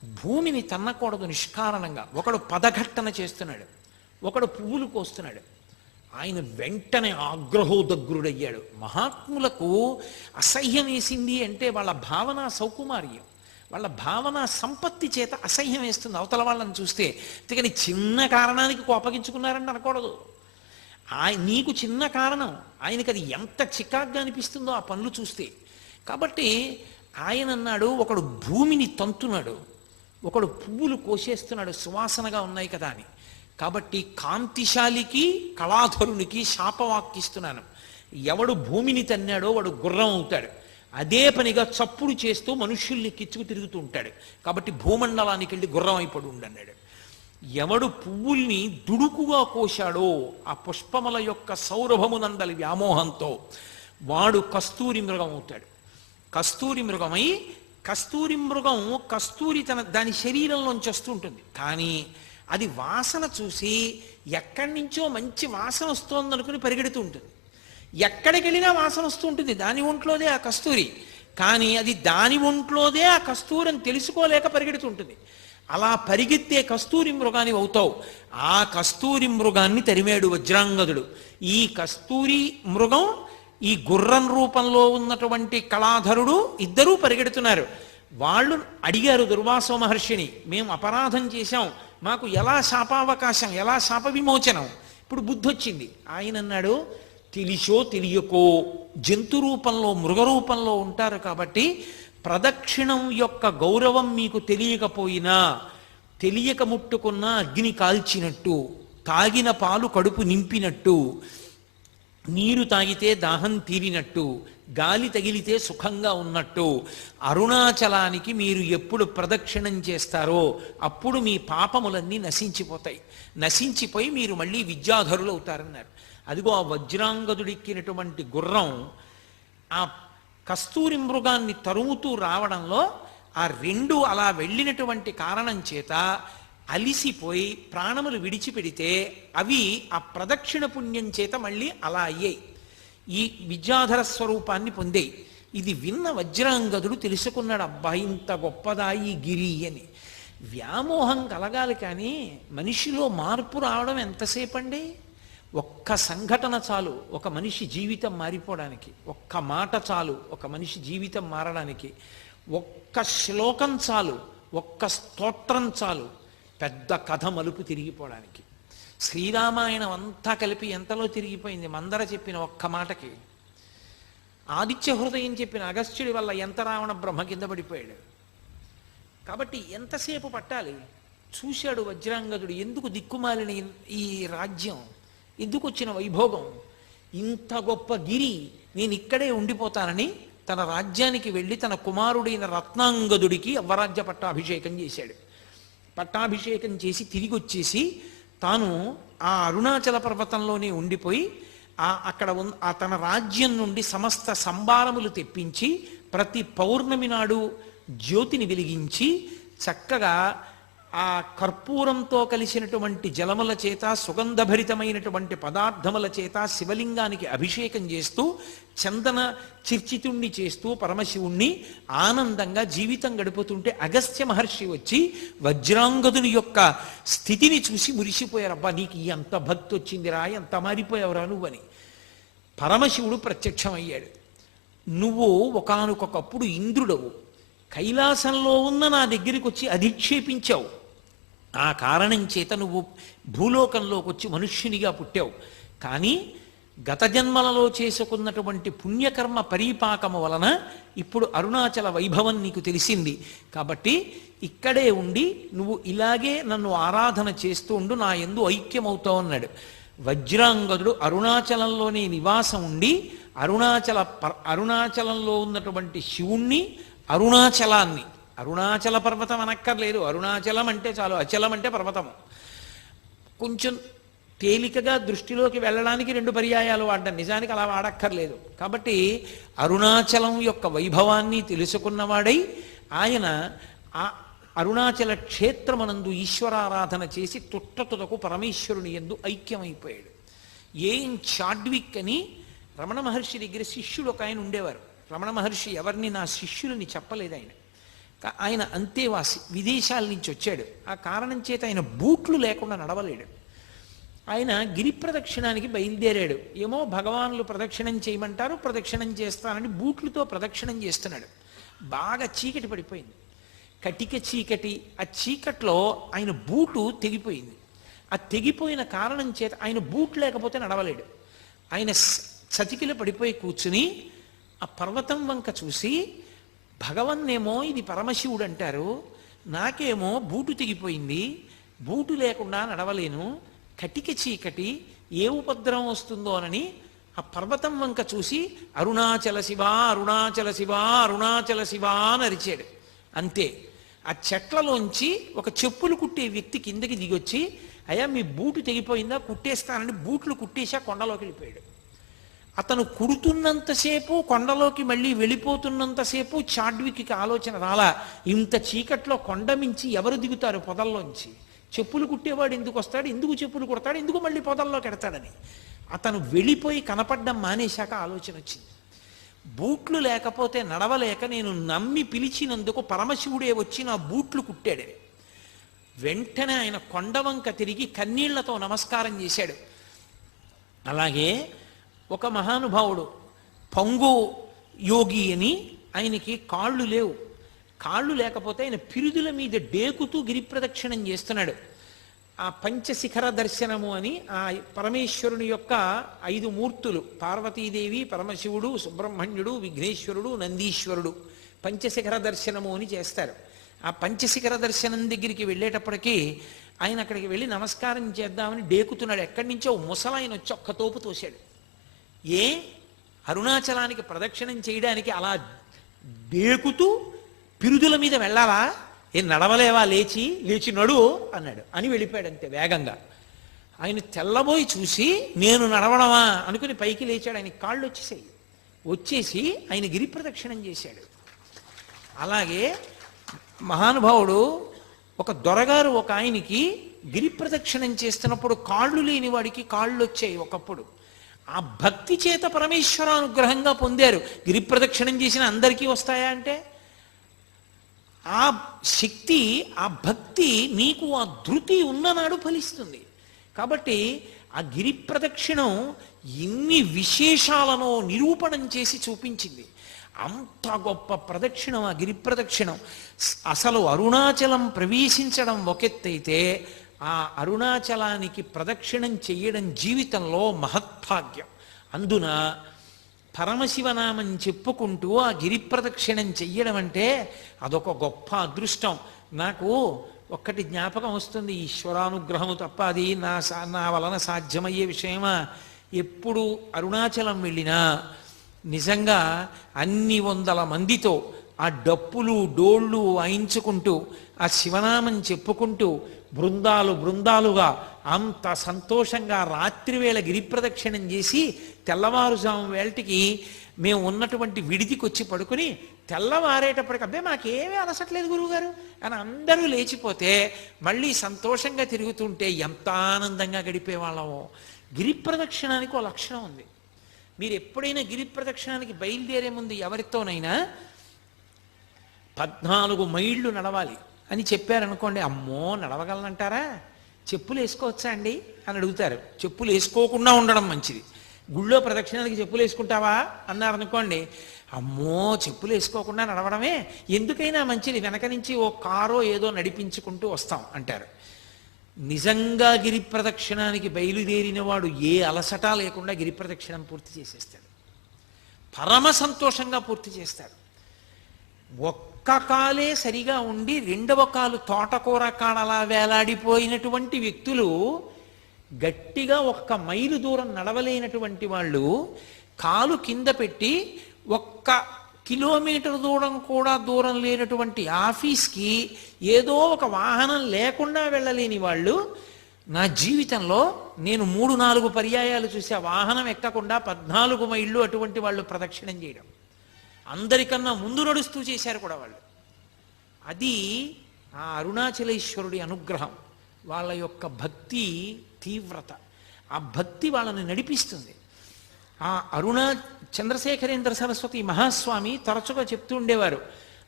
భూమిని తన్నకూడదు నిష్కారణంగా. ఒకడు పదఘట్టన చేస్తున్నాడు, ఒకడు పువ్వులు కోస్తున్నాడు. ఆయన వెంటనే ఆగ్రహోదగ్రుడయ్యాడు. మహాత్ములకు అసహ్యం వేసింది అంటే వాళ్ళ భావన సౌకుమార్యం, వాళ్ళ భావన సంపత్తి చేత అసహ్యం వేస్తుంది అవతల వాళ్ళని చూస్తే. అందుకని చిన్న కారణానికి కోపగించుకున్నారంటే అనకూడదు. నీకు చిన్న కారణం, ఆయనకి అది ఎంత చికాగ్గా అనిపిస్తుందో ఆ పనులు చూస్తే. కాబట్టి ఆయన అన్నాడు, ఒకడు భూమిని తంతున్నాడు, ఒకడు పువ్వులు కోసేస్తున్నాడు సువాసనగా ఉన్నాయి కదా అని. కాబట్టి కాంతిశాలికి కళాధరునికి శాపవాక్కిస్తున్నాను. ఎవడు భూమిని తన్నాడో వాడు గుర్రం అవుతాడు. అదే పనిగా చప్పుడు చేస్తూ మనుష్యుల్ని కిచ్చుకు తిరుగుతూ ఉంటాడు. కాబట్టి భూమండలానికి వెళ్ళి గుర్రం అయిపడు ఉండన్నాడు. ఎవడు పువ్వుల్ని దుడుకుగా కోశాడో ఆ పుష్పముల యొక్క సౌరభమునందలి వ్యామోహంతో వాడు కస్తూరి మృగం అవుతాడు. కస్తూరి మృగమై, కస్తూరి మృగం కస్తూరి దాని శరీరంలోంచి వస్తుంటుంది. కానీ అది వాసన చూసి ఎక్కడి నుంచో మంచి వాసన వస్తోందనుకుని పరిగెడుతూ ఉంటుంది. ఎక్కడికి వెళ్ళినా వాసన వస్తూ ఉంటుంది, దాని ఒంట్లోదే ఆ కస్తూరి. కానీ అది దాని ఒంట్లోదే ఆ కస్తూరి అని తెలుసుకోలేక పరిగెడుతుంటుంది. అలా పరిగెత్తే కస్తూరి మృగాన్ని అవుతావు. ఆ కస్తూరి మృగాన్ని తరిమేడు వజ్రాంగదుడు. ఈ కస్తూరి మృగం, ఈ గుర్రం రూపంలో ఉన్నటువంటి కళాధరుడు ఇద్దరూ పరిగెడుతున్నారు. వాళ్ళు అడిగారు దుర్వాసో మహర్షిని, మేము అపరాధం చేశాం, మాకు ఎలా శాపావకాశం, ఎలా శాప విమోచనం. ఇప్పుడు బుద్ధి వచ్చింది. ఆయన అన్నాడు, తెలిసో తెలియకో జంతు రూపంలో మృగ రూపంలో ఉంటారు కాబట్టి ప్రదక్షిణం యొక్క గౌరవం మీకు తెలియకపోయినా, తెలియక ముట్టుకున్న అగ్ని కాల్చినట్టు, తాగిన పాలు కడుపు నింపినట్టు, నీరు తాగితే దాహం తీరినట్టు, గాలి తగిలితే సుఖంగా ఉన్నట్టు, అరుణాచలానికి మీరు ఎప్పుడు ప్రదక్షిణం చేస్తారో అప్పుడు మీ పాపములన్నీ నశించిపోతాయి. నశించిపోయి మీరు మళ్ళీ విద్యాధరులు అవుతారన్నారు. అదిగో ఆ వజ్రాంగదుడిక్కినటువంటి గుర్రం ఆ కస్తూరి మృగాన్ని తరుముతూ రావడంలో ఆ రెండు అలా వెళ్ళినటువంటి కారణం చేత అలిసిపోయి ప్రాణములు విడిచిపెడితే అవి ఆ ప్రదక్షిణ పుణ్యం చేత మళ్ళీ అలా అయ్యాయి, ఈ విద్యాధర స్వరూపాన్ని పొందాయి. ఇది విన్న వజ్రాంగదుడు తెలుసుకున్నాడు, అబ్బా ఇంత గొప్పదా ఈ గిరి అని. వ్యామోహం కలగాలి కానీ మనిషిలో మార్పు రావడం ఎంతసేపు అండి? ఒక్క సంఘటన చాలు ఒక మనిషి జీవితం మారిపోవడానికి, ఒక్క మాట చాలు ఒక మనిషి జీవితం మారడానికి, ఒక్క శ్లోకం చాలు, ఒక్క స్తోత్రం చాలు పెద్ద కథ మలుపు తిరిగిపోవడానికి. శ్రీరామాయణం అంతా కలిపి ఎంతలో తిరిగిపోయింది మందర చెప్పిన ఒక్క మాటకి. ఆదిత్య హృదయం చెప్పిన అగస్త్యుడి వల్ల ఎంత రావణ బ్రహ్మ కింద పడిపోయాడు. కాబట్టి ఎంతసేపు పట్టాలి? చూశాడు వజ్రాంగదుడు, ఎందుకు దిక్కుమాలిన ఈ రాజ్యం, ఎందుకు వచ్చిన వైభోగం, ఇంత గొప్ప గిరి, నేను ఇక్కడే ఉండిపోతానని తన రాజ్యానికి వెళ్ళి తన కుమారుడైన రత్నాంగదుడికి అవ్వరాజ్య పట్టాభిషేకం చేశాడు. పట్టాభిషేకం చేసి తిరిగి వచ్చేసి తాను ఆ అరుణాచల పర్వతంలోనే ఉండిపోయి అక్కడ తన రాజ్యం నుండి సమస్త సంభారములు తెప్పించి ప్రతి పౌర్ణమి నాడు జ్యోతిని వెలిగించి చక్కగా ఆ కర్పూరంతో కలిసినటువంటి జలముల చేత సుగంధభరితమైనటువంటి పదార్థముల చేత శివలింగానికి అభిషేకం చేస్తూ చందన చిర్చితుణ్ణి చేస్తూ పరమశివుణ్ణి ఆనందంగా జీవితం గడుపుతుంటే అగస్త్య మహర్షి వచ్చి వజ్రాంగదుని యొక్క స్థితిని చూసి మురిసిపోయారు. అబ్బా నీకు ఎంత భక్తి వచ్చిందిరా, ఎంత మారిపోయావురా నువ్వని. పరమశివుడు ప్రత్యక్షమయ్యాడు. నువ్వు ఒకానొకప్పుడు ఇంద్రుడవు, కైలాసంలో ఉన్న నా దగ్గరికి వచ్చి అధిక్షేపించావు, ఆ కారణం చేత నువ్వు భూలోకంలోకి వచ్చి మనుష్యునిగా పుట్టావు. కానీ గత జన్మలలో చేసుకున్నటువంటి పుణ్యకర్మ పరీపాకము వలన ఇప్పుడు అరుణాచల వైభవం నీకు తెలిసింది. కాబట్టి ఇక్కడే ఉండి నువ్వు ఇలాగే నన్ను ఆరాధన చేస్తూ ఉండు, నా యందు ఐక్యమవుతావు అన్నాడు. వజ్రాంగదుడు అరుణాచలంలోనే నివాసం ఉండి అరుణాచలంలో ఉన్నటువంటి శివుణ్ణి, అరుణాచలాన్ని, అరుణాచల పర్వతం అనక్కర్లేదు, అరుణాచలం అంటే చాలు, అచలం అంటే పర్వతము. కొంచెం తేలికగా దృష్టిలోకి వెళ్ళడానికి రెండు పర్యాయాలు వాడడం, నిజానికి అలా వాడక్కర్లేదు. కాబట్టి అరుణాచలం యొక్క వైభవాన్ని తెలుసుకున్నవాడై ఆయన ఆ అరుణాచల క్షేత్రమనందు ఈశ్వరారాధన చేసి తుట్టతులకు పరమేశ్వరుని యందు ఐక్యమైపోయాడు. ఏం చాడ్విక్ అని రమణ మహర్షి దగ్గర శిష్యుడు ఒక ఆయన ఉండేవారు. రమణ మహర్షి ఎవరిని నా శిష్యులని చెప్పలేదు ఆయన. ఆయన అంతేవాసి, విదేశాల నుంచి వచ్చాడు. ఆ కారణం చేత ఆయన బూట్లు లేకుండా నడవలేడు. ఆయన గిరి ప్రదక్షిణానికి బయలుదేరాడు. ఏమో భగవానులు ప్రదక్షిణం చేయమంటారు, ప్రదక్షిణం చేస్తానని బూట్లతో ప్రదక్షిణం చేస్తున్నాడు. బాగా చీకటి పడిపోయింది, కటిక చీకటి. ఆ చీకట్లో ఆయన బూటు తెగిపోయింది. ఆ తెగిపోయిన కారణం చేత ఆయన బూట్ లేకపోతే నడవలేడు. ఆయన చతికిల పడిపోయి కూర్చుని ఆ పర్వతం వంక చూసి, భగవన్నేమో ఇది పరమశివుడు అంటారు, నాకేమో బూటు తెగిపోయింది, బూటు లేకుండా నడవలేను, కటిక చీకటి, ఏ ఉపద్రవం వస్తుందోనని ఆ పర్వతం వంక చూసి అరుణాచల శివ అరుణాచల శివ అరుణాచల శివ అని అరిచాడు. అంతే. ఆ చెట్లలోంచి ఒక చెప్పులు కుట్టే వ్యక్తి కిందకి దిగొచ్చి, అయ్యా మీ బూటు తెగిపోయిందా, కుట్టేస్తానని బూట్లు కుట్టేసి ఆ కొండలోకి వెళ్ళిపోయాడు. అతను కుడుతున్నంతసేపు, కొండలోకి మళ్ళీ వెళ్ళిపోతున్నంతసేపు చాడ్విక్కి ఆలోచన రాలా, ఇంత చీకట్లో కొండ మించి ఎవరు దిగుతారు పొదల్లోంచి, చెప్పులు కుట్టేవాడు ఎందుకు వస్తాడు, ఎందుకు చెప్పులు కుడతాడు, ఎందుకు మళ్ళీ పొదల్లోకి ఎడతాడని. అతను వెళ్ళిపోయి కనపడ్డం మానేశాక ఆలోచన వచ్చింది, బూట్లు లేకపోతే నడవలేక నేను నమ్మి పిలిచినందుకు పరమశివుడే వచ్చి నా బూట్లు కుట్టాడే. వెంటనే ఆయన కొండవంక తిరిగి కన్నీళ్లతో నమస్కారం చేశాడు. అలాగే ఒక మహానుభావుడు పంగు యోగి అని, ఆయనకి కాళ్ళు లేవు. కాళ్ళు లేకపోతే ఆయన పిరుదుల మీద డేకుతూ గిరిప్రదక్షిణం చేస్తున్నాడు. ఆ పంచశిఖర దర్శనము అని ఆ పరమేశ్వరుని యొక్క 5 మూర్తులు, పార్వతీదేవి, పరమశివుడు, సుబ్రహ్మణ్యుడు, విఘ్నేశ్వరుడు, నందీశ్వరుడు, పంచశిఖర దర్శనము అని చేస్తారు. ఆ పంచశిఖర దర్శనం దగ్గరికి వెళ్ళేటప్పటికీ ఆయన అక్కడికి వెళ్ళి నమస్కారం చేద్దామని డేకుతున్నాడు. ఎక్కడి నుంచో ముసలాయన వచ్చి ఒక్క తోపు తోశాడు. ఏ అరుణాచలానికి ప్రదక్షిణం చేయడానికి అలా డేకుతూ పిరుదుల మీద వెళ్ళాలా, ఏ నడవలేవా, లేచి లేచి నడు అన్నాడు. అని వెళ్ళిపోయాడు అంతే వేగంగా. ఆయన తెల్లబోయి చూసి నేను నడవడమా అనుకుని పైకి లేచాడు. ఆయన కాళ్ళు వచ్చేసి ఆయన గిరి ప్రదక్షిణం చేశాడు. అలాగే మహానుభావుడు ఒక దొరగారు ఒక ఆయనకి గిరి ప్రదక్షిణం చేస్తున్నప్పుడు కాళ్ళు లేని వాడికి కాళ్ళు వచ్చాయి ఒకప్పుడు. ఆ భక్తి చేత పరమేశ్వరానుగ్రహంగా పొందారు. గిరి ప్రదక్షిణం చేసిన అందరికీ వస్తాయా అంటే, ఆ శక్తి, ఆ భక్తి నీకు ఆ ధృతి ఉన్ననాడు ఫలిస్తుంది. కాబట్టి ఆ గిరి ప్రదక్షిణం ఎన్ని విశేషాలను నిరూపణం చేసి చూపించింది. అంత గొప్ప ప్రదక్షిణం ఆ గిరి ప్రదక్షిణం. అసలు అరుణాచలం ప్రవేశించడం ఒకెత్తైతే, ఆ అరుణాచలానికి ప్రదక్షిణం చెయ్యడం జీవితంలో మహత్భాగ్యం. అందున పరమశివనామం చెప్పుకుంటూ ఆ గిరి ప్రదక్షిణం చెయ్యడం అంటే అదొక గొప్ప అదృష్టం. నాకు ఒక్కటి జ్ఞాపకం వస్తుంది, ఈశ్వరానుగ్రహము తప్ప అది నా వలన సాధ్యమయ్యే విషయమా. ఎప్పుడు అరుణాచలం వెళ్ళినా నిజంగా అన్ని వందల మందితో ఆ డప్పులు డోళ్ళు వాయించుకుంటూ ఆ శివనామం చెప్పుకుంటూ బృందాలు బృందాలుగా అంత సంతోషంగా రాత్రివేళ గిరి ప్రదక్షిణం చేసి తెల్లవారుజాము వేళటికి మేము ఉన్నటువంటి విడిదికి వచ్చి పడుకుని తెల్లవారేటప్పటికి అబ్బే మాకేమీ అలసట్లేదు గురువుగారు అని అందరూ లేచిపోతే మళ్ళీ సంతోషంగా తిరుగుతుంటే ఎంత ఆనందంగా గడిపేవాళ్ళమో. గిరి ప్రదక్షిణానికి ఒక లక్షణం ఉంది. మీరు ఎప్పుడైనా గిరి ప్రదక్షిణానికి బయలుదేరే ముందు ఎవరితోనైనా 14 మైళ్ళు నడవాలి అని చెప్పారనుకోండి, అమ్మో నడవగలనంటారా, చెప్పులు వేసుకోవచ్చా అండి అని అడుగుతారు. చెప్పులు వేసుకోకుండా ఉండడం మంచిది. గుళ్ళో ప్రదక్షిణానికి చెప్పులు వేసుకుంటావా అన్నారనుకోండి, అమ్మో చెప్పులు వేసుకోకుండా నడవడమే ఎందుకైనా మంచిది, వెనక నుంచి ఓ కారో ఏదో నడిపించుకుంటూ వస్తాం అంటారు. నిజంగా గిరి ప్రదక్షిణానికి బయలుదేరిన వాడు ఏ అలసట లేకుండా గిరి ప్రదక్షిణం పూర్తి చేసేస్తాడు, పరమ సంతోషంగా పూర్తి చేస్తాడు. ఒక్క కాలే సరిగా ఉండి రెండవ కాలు తోటకూర కాడలా వేలాడిపోయినటువంటి వ్యక్తులు, గట్టిగా 1 మైలు దూరం నడవలేనటువంటి వాళ్ళు కాలు కింద పెట్టి 1 కిలోమీటర్ దూరం లేనటువంటి ఆఫీస్కి ఏదో ఒక వాహనం లేకుండా వెళ్ళలేని వాళ్ళు, నా జీవితంలో నేను 3-4 పర్యాయాలు చూసి ఆ వాహనం ఎక్కకుండా 14 మైళ్ళు అటువంటి వాళ్ళు ప్రదక్షిణం చేయడం, అందరికన్నా ముందు నడుస్తూ చేశారు కూడా వాళ్ళు. అది ఆ అరుణాచలేశ్వరుడి అనుగ్రహం, వాళ్ళ యొక్క భక్తి తీవ్రత. ఆ భక్తి వాళ్ళని నడిపిస్తుంది. ఆ చంద్రశేఖరేంద్ర సరస్వతి మహాస్వామి తరచుగా చెప్తూ ఉండేవారు,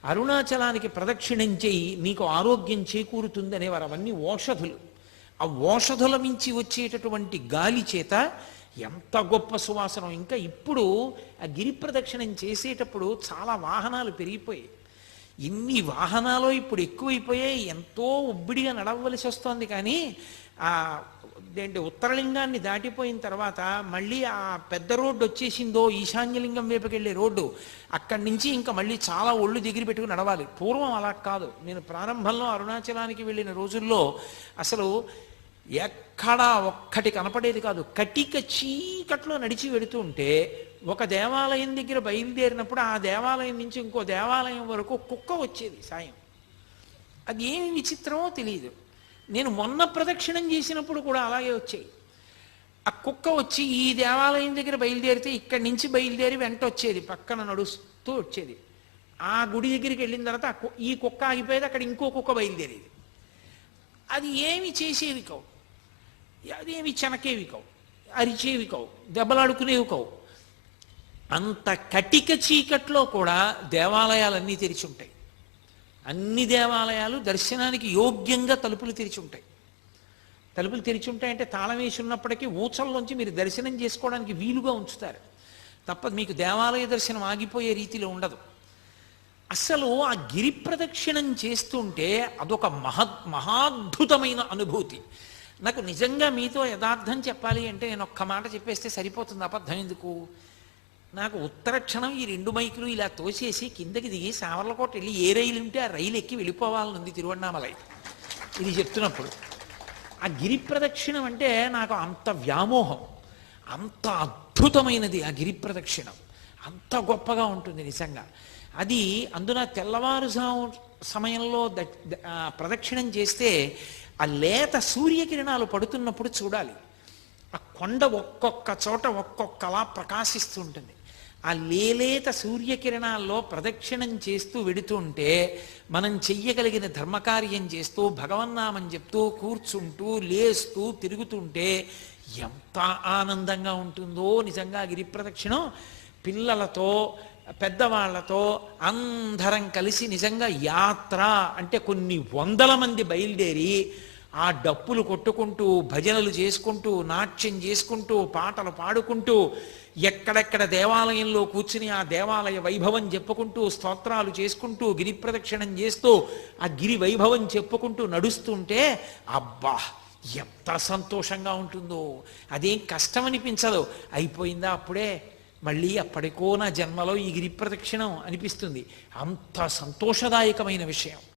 అరుణాచలానికి ప్రదక్షిణం చేయి నీకు ఆరోగ్యం చేకూరుతుంది అనేవారు. అవన్నీ ఓషధులు. ఆ ఓషధుల మించి వచ్చేటటువంటి గాలి చేత ఎంత గొప్ప సువాసన. ఇంకా ఇప్పుడు ఆ గిరి ప్రదక్షిణం చేసేటప్పుడు చాలా వాహనాలు పెరిగిపోయాయి. ఇన్ని వాహనాలు ఇప్పుడు ఎక్కువైపోయాయి. ఎంతో ఉబ్బిడిగా నడవలసి వస్తోంది. కానీ ఆ ఏంటి ఉత్తరలింగాన్ని దాటిపోయిన తర్వాత మళ్ళీ ఆ పెద్ద రోడ్డు వచ్చేసిందో, ఈశాన్యలింగం వైపుకెళ్ళే రోడ్డు, అక్కడి నుంచి ఇంకా మళ్ళీ చాలా ఒళ్ళు దగ్గర పెట్టుకుని నడవాలి. పూర్వం అలా కాదు. నేను ప్రారంభంలో అరుణాచలానికి వెళ్ళిన రోజుల్లో అసలు ఎక్కడా ఒక్కటి కనపడేది కాదు. కటిక చీకట్లో నడిచి వెడుతూ ఉంటే ఒక దేవాలయం దగ్గర బయలుదేరినప్పుడు ఆ దేవాలయం నుంచి ఇంకో దేవాలయం వరకు కుక్క వచ్చేది సాయం. అది ఏమి విచిత్రమో తెలియదు. నేను మొన్న ప్రదక్షిణం చేసినప్పుడు కూడా అలాగే వచ్చాయి. ఆ కుక్క వచ్చి ఈ దేవాలయం దగ్గర బయలుదేరితే ఇక్కడి నుంచి బయలుదేరి వెంట వచ్చేది, పక్కన నడుస్తూ వచ్చేది. ఆ గుడి దగ్గరికి వెళ్ళిన తర్వాత ఈ కుక్క ఆగిపోయేది, అక్కడ ఇంకో కుక్క బయలుదేరేది. అది ఏమి చేసేవి కావు, అదేమి చెనకేవి కావు, అరిచేవి కావు, దెబ్బలాడుకునేవి కావు. అంత కటిక చీకట్లో కూడా దేవాలయాలన్నీ తెరిచి ఉంటాయి. అన్ని దేవాలయాలు దర్శనానికి యోగ్యంగా తలుపులు తెరిచి ఉంటాయి. తలుపులు తెరిచి ఉంటాయంటే తాళం వేసి ఉన్నప్పటికీ ఊచల్లోంచి మీరు దర్శనం చేసుకోవడానికి వీలుగా ఉంచుతారు తప్ప మీకు దేవాలయ దర్శనం ఆగిపోయే రీతిలో ఉండదు. అసలు ఆ గిరి ప్రదక్షిణం చేస్తుంటే అదొక మహాద్భుతమైన అనుభూతి. నాకు నిజంగా మీతో యథార్థం చెప్పాలి అంటే నేను ఒక్క మాట చెప్పేస్తే సరిపోతుంది, అబద్ధం ఎందుకు. నాకు ఉత్తర క్షణం ఈ 2 మైకులు ఇలా తోసేసి కిందకి దిగి సావర్లకోట వెళ్ళి ఏ రైలు ఉంటే ఆ రైలు ఎక్కి వెళ్ళిపోవాలనుంది తిరువണ്ണామలై. ఇది చెప్తున్నప్పుడు ఆ గిరి ప్రదక్షిణం అంటే నాకు అంత వ్యామోహం, అంత అద్భుతమైనది ఆ గిరి ప్రదక్షిణం, అంత గొప్పగా ఉంటుంది నిజంగా. అది అందున తెల్లవారుజాము సమయంలో ప్రదక్షిణం చేస్తే ఆ లేత సూర్యకిరణాలు పడుతున్నప్పుడు చూడాలి. ఆ కొండ ఒక్కొక్క చోట ఒక్కొక్కలా ప్రకాశిస్తూ ఉంటుంది. ఆ లేలేత సూర్యకిరణాల్లో ప్రదక్షిణం చేస్తూ వెడుతుంటే మనం చెయ్యగలిగిన ధర్మకార్యం చేస్తూ భగవన్నామని చెప్తూ కూర్చుంటూ లేస్తూ తిరుగుతుంటే ఎంత ఆనందంగా ఉంటుందో నిజంగా గిరి ప్రదక్షిణం. పిల్లలతో పెద్దవాళ్లతో అందరం కలిసి నిజంగా యాత్ర అంటే కొన్ని వందల మంది బయలుదేరి ఆ డప్పులు కొట్టుకుంటూ భజనలు చేసుకుంటూ నాట్యం చేసుకుంటూ పాటలు పాడుకుంటూ ఎక్కడెక్కడ దేవాలయంలో కూర్చుని ఆ దేవాలయ వైభవం చెప్పుకుంటూ స్తోత్రాలు చేసుకుంటూ గిరి ప్రదక్షిణం చేస్తూ ఆ గిరి వైభవం చెప్పుకుంటూ నడుస్తుంటే అబ్బా ఎంత సంతోషంగా ఉంటుందో. అదేం కష్టం అనిపించదు. అయిపోయిందా అప్పుడే, మళ్ళీ అప్పటికో నా జన్మలో ఈ గిరి ప్రదక్షిణం అనిపిస్తుంది. అంత సంతోషదాయకమైన విషయం.